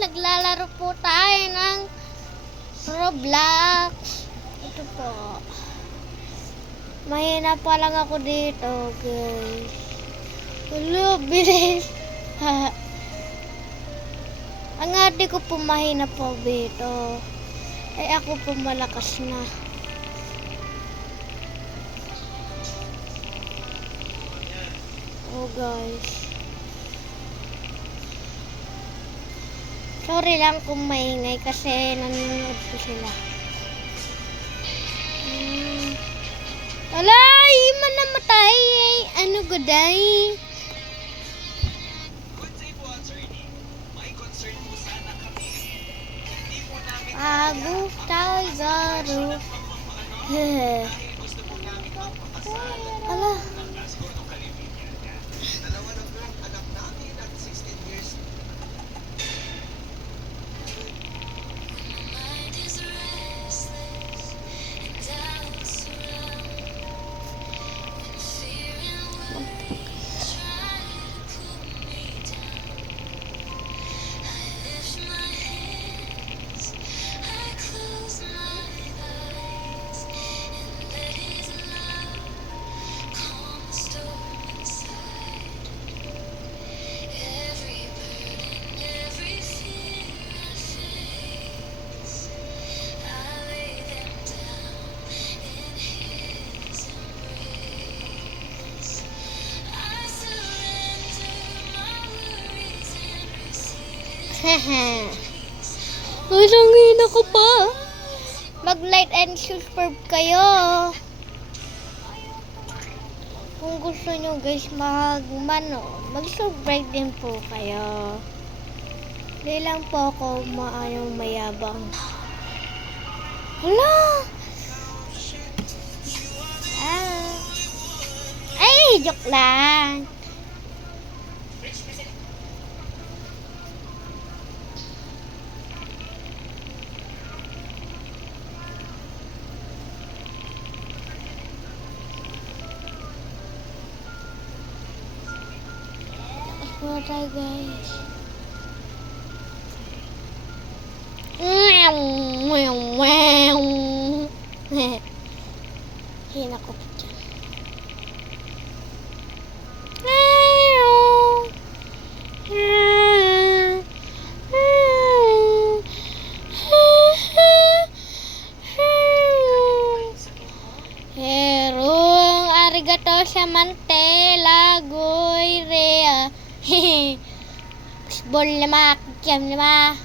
naglalaro po tayo ng Roblox. Ito po. Mahina pa lang ako dito, guys. Hello, bilis. Ang ate ko po mahina po dito. Ay ako po malakas na. Oh, guys. Sorry lang kung maingay kasi nanonood po sila. Alay! Man namatay! Ano goday? Ago tayo garo. Ala. Hehe. Masangin ako pa. Mag-like and subscribe kayo. Kung gusto nyo guys mag-subscribe din po kayo. Hindi lang po ako mayabang. Hala! Ay, joke lang. Muna tayo guys. Hina ko po dyan. Herong arigato sa mantela goy rea. Baseball lima, kiam lima.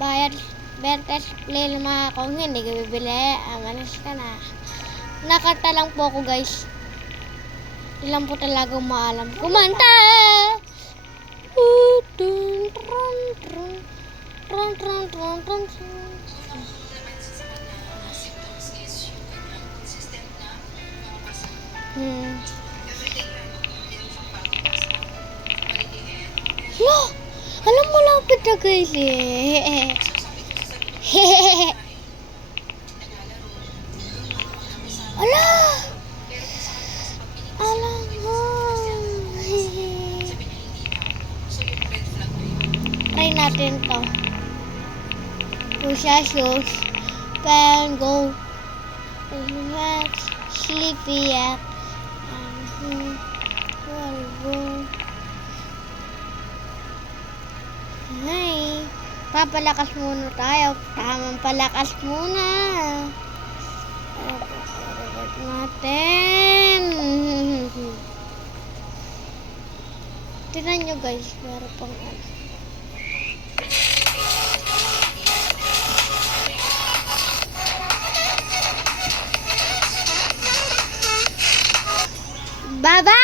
Bayar bentes play lima. Kung hindi ka bibili, manas ka na. Nakata lang po ako guys. Ilan po talaga maalam kumanta. Loh, alam mo lapit na guys eh. Ala! Alam mo. Try natin to. Push shoes. Can go. Sleepy at. Hi. Papalakas muna tayo. Tamang palakas muna. Natin. Tignan nyo guys. Meron pang ano. Bye-bye!